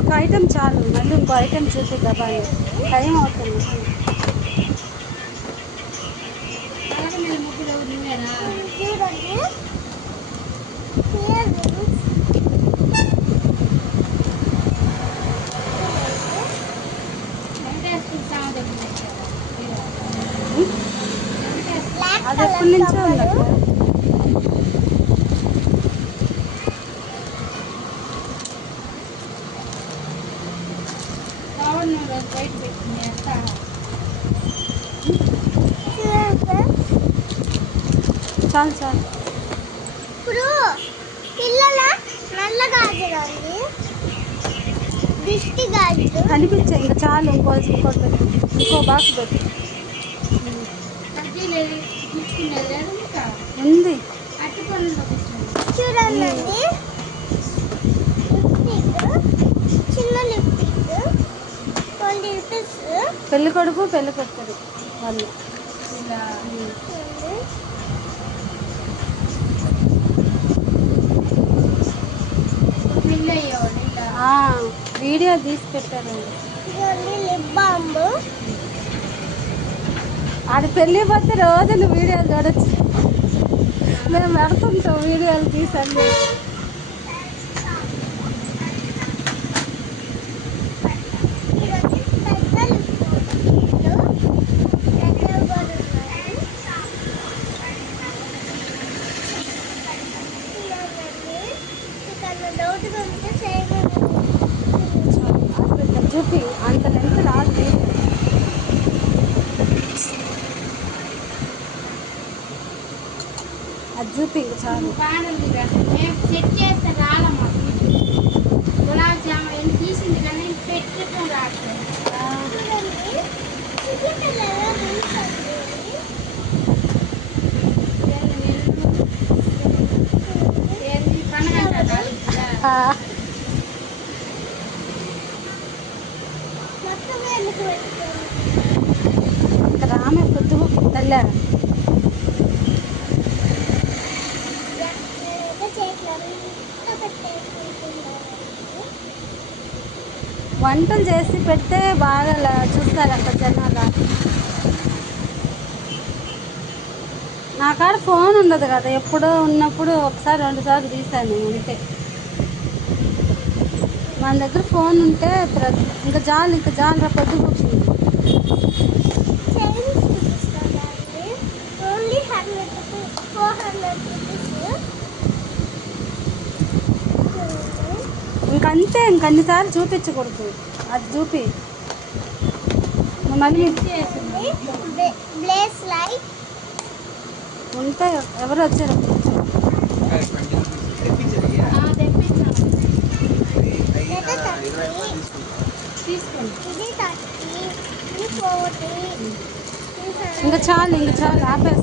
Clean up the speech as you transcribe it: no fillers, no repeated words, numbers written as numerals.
ఒక ఐటెం చాలు, మళ్ళీ ఇంకో ఐటెం చూపిద్దాం. టైం అవుతుంది. అది ఎప్పటి నుంచో ఉంది అక్కడ. చాలు చాలు. ఇప్పుడు పిల్లల నల్ల గాజులు దిష్టి గాజులు కనిపించాయి. ఇంకా చాలు. ఇంకో బాక్స్ పెట్టి ఉంది. చూడండి, చిన్న లిప్స్టిక్ 20 రూపీస్. పెళ్ళి కొడుకు పెళ్ళి కొడుకు వాళ్ళు. వీడియో తీసి పెట్టారండి. Lip balm. అది పెళ్ళి పోతే రోజు నువ్వు వీడియోలు చూడొచ్చు. మేము పెడుతుంటాం వీడియోలు తీసండి. చూపి అంత లెంత్ రాదు. అది చూపి చాలు. సెట్ చేస్తే రాలమ్మా. గులాబ్ జామున్ తీసింది కానీ పెట్టడం రావట్లేదు. ఇంకా రామే పొద్దు తల్లి. వంటలు చేసి పెడితే బాగా చూస్తారు అక్కడ జనాలు. నా కాడ ఫోన్ ఉండదు కదా, ఎప్పుడో ఉన్నప్పుడు ఒకసారి 2 సార్లు తీసాను అంతే. మన దగ్గర ఫోన్ ఉంటే ఇంకా జాలు రా పొద్దు కూర్చుంది. ఇంకంతే, ఇంకన్నిసార్లు చూపించకూడదు. అది చూపి మళ్ళీ ఉంటే ఎవరు వచ్చారు. ఇంకా చాలు ఆపేస్తా.